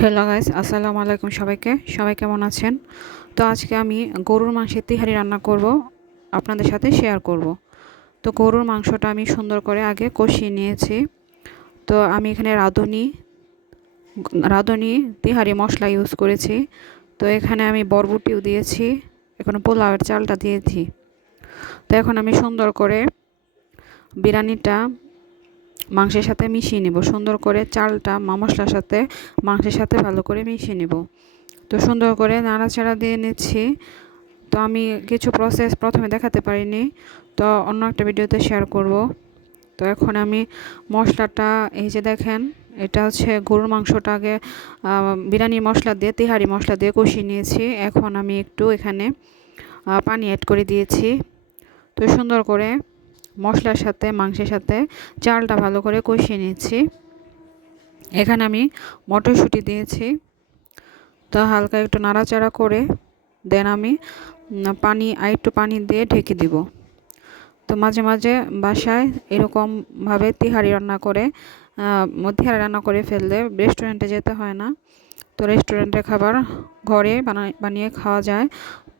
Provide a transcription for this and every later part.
Hello guys, আসসালামু আলাইকুম সবাই কেমন আছেন? তো আজকে আমি গরুর মাংসের তিহারি রান্না করব, আপনাদের সাথে শেয়ার করব। তো গরুর মাংসটা আমি সুন্দর করে আগে কষিয়ে নিয়েছি। তো আমি এখানে রাঁধুনি তিহারি মশলা ইউজ করেছি। তো এখানে আমি বরবটিও দিয়েছি, এখন পোলাওয়ের চালটা দিয়েছি। তো এখন আমি সুন্দর করে বিরিয়ানিটা মাংসের সাথে মিশিয়ে নেব। সুন্দর করে চালটা মশলার সাথে মাংসের সাথে ভালো করে মিশিয়ে নেব। তো সুন্দর করে নাড়াচাড়া দিয়ে নিচ্ছি। তো আমি কিছু প্রসেস প্রথমে দেখাতে পারিনি, তো অন্য একটা ভিডিওতে শেয়ার করব। তো এখন আমি মশলাটা, এই যে দেখেন, এটা হচ্ছে গরুর মাংসটা আগে বিরিয়ানি মশলা দিয়ে, তিহারি মশলা দিয়ে কষিয়ে নিয়েছি। এখন আমি একটু এখানে পানি অ্যাড করে দিয়েছি। তো সুন্দর করে মশলার সাথে মাংসের সাথে চালটা ভালো করে কষিয়ে নিয়েছি। এখানে আমি মটরশুঁটি দিয়েছি। তো হালকা একটু নাড়াচাড়া করে দেন আমি একটু পানি দিয়ে ঢেকে দিব। তো মাঝে মাঝে বাসায় এরকমভাবে তিহারি রান্না করে ফেললে রেস্টুরেন্টে যেতে হয় না। তো রেস্টুরেন্টের খাবার ঘরে বানিয়ে খাওয়া যায়।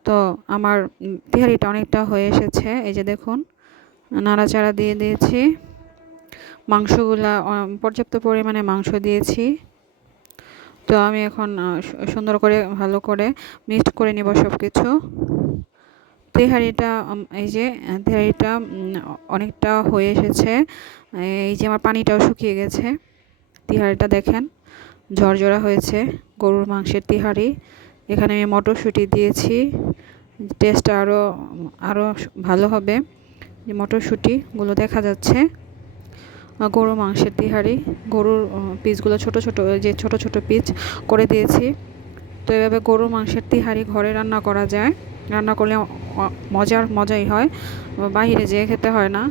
তো আমার তিহারিটা অনেকটা হয়ে এসেছে, এই যে দেখুন, নাড়াচাড়া দিয়ে দিয়েছি। মাংসগুলা পর্যাপ্ত পরিমাণে মাংস দিয়েছি। তো আমি এখন সুন্দর করে ভালো করে মিক্সড করে নেব সব কিছু। এই যে তেহারিটা অনেকটা হয়ে এসেছে। এই যে আমার পানিটাও শুকিয়ে গেছে। তিহারিটা দেখেন ঝরঝরা হয়েছে, গরুর মাংসের তিহারি। এখানে আমি মটরশুঁটি দিয়েছি, টেস্টটা আরও ভালো হবে। যে মটরশুঁটিগুলো দেখা যাচ্ছে। গরুর মাংসের তিহারি, গরুর পিসগুলো ছোট ছোট পিস করে দিয়েছি। তো এভাবে গরুর মাংসের তিহারি ঘরে রান্না করা যায়। রান্না করলে মজাই হয়, বাইরে যেয়ে খেতে হয় না।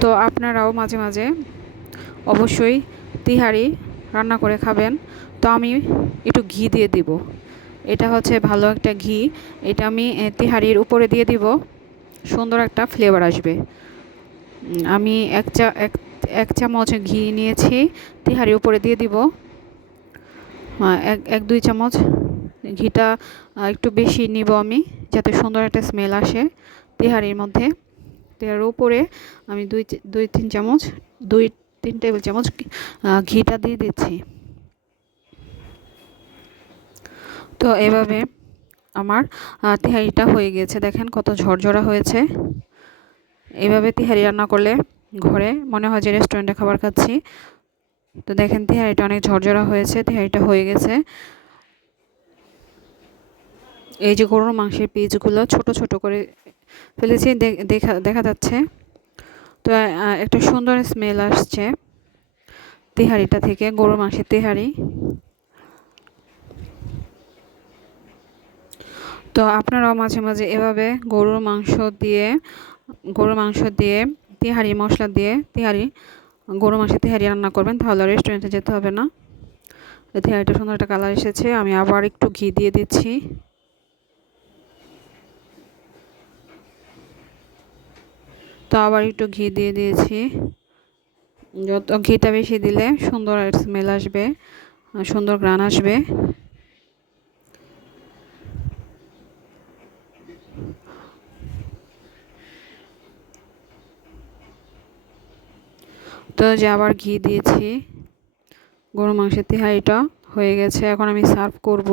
তো আপনারাও মাঝে মাঝে অবশ্যই তিহারি রান্না করে খাবেন। তো আমি একটু ঘি দিয়ে দিব, এটা হচ্ছে ভালো একটা ঘি। এটা আমি তিহারির উপরে দিয়ে দিব, সুন্দর একটা ফ্লেভার আসবে। আমি এক চামচ ঘি নিয়েছি, তিহারির উপরে দিয়ে দিব। এক দুই চামচ ঘিটা একটু বেশি নিব আমি, যাতে সুন্দর একটা স্মেল আসে তিহারির মধ্যে। তিহারির উপরে আমি দুই তিন টেবিল চামচ ঘিটা দিয়ে দিচ্ছি। তো এভাবে আমার তিহারিটা হয়ে গেছে, দেখেন কত ঝরঝরা হয়েছে। এভাবে তিহারি রান্না করলে ঘরে মনে হয় যে রেস্টুরেন্টে খাবার খাচ্ছি। তো দেখেন তিহারিটা অনেক ঝরঝরা হয়েছে, তিহারিটা হয়ে গেছে। এই যে গরুর মাংসের পিসগুলো ছোট ছোট করে ফেলেছি, দেখা যাচ্ছে। তো একটা সুন্দর স্মেল আসছে তিহারিটা থেকে, গরুর মাংসের তিহারি। তো আপনারাও মাঝে মাঝে এভাবে গরুর মাংস দিয়ে তিহারি মশলা দিয়ে গরুর মাংসের তিহারি রান্না করবেন, তাহলে রেস্টুরেন্টে যেতে হবে না। তিহারিটা সুন্দর একটা কালার এসেছে। আমি আবার একটু ঘি দিয়ে দিচ্ছি। তো আবার একটু ঘি দিয়ে দিয়েছি। যত ঘিটা বেশি দিলে সুন্দর স্মেল আসবে, সুন্দর ঘ্রাণ আসবে। তো যে আবার ঘি দিয়েছি, গরুর মাংসের তিহারিটা হয়ে গেছে। এখন আমি সার্ভ করব।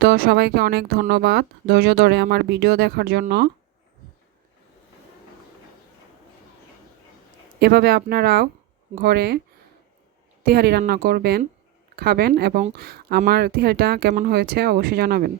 তো সবাইকে অনেক ধন্যবাদ ধৈর্য ধরে আমার ভিডিও দেখার জন্য। এভাবে আপনারাও ঘরে তিহারি রান্না করবেন, খাবেন, এবং আমার তিহারিটা কেমন হয়েছে অবশ্যই জানাবেন।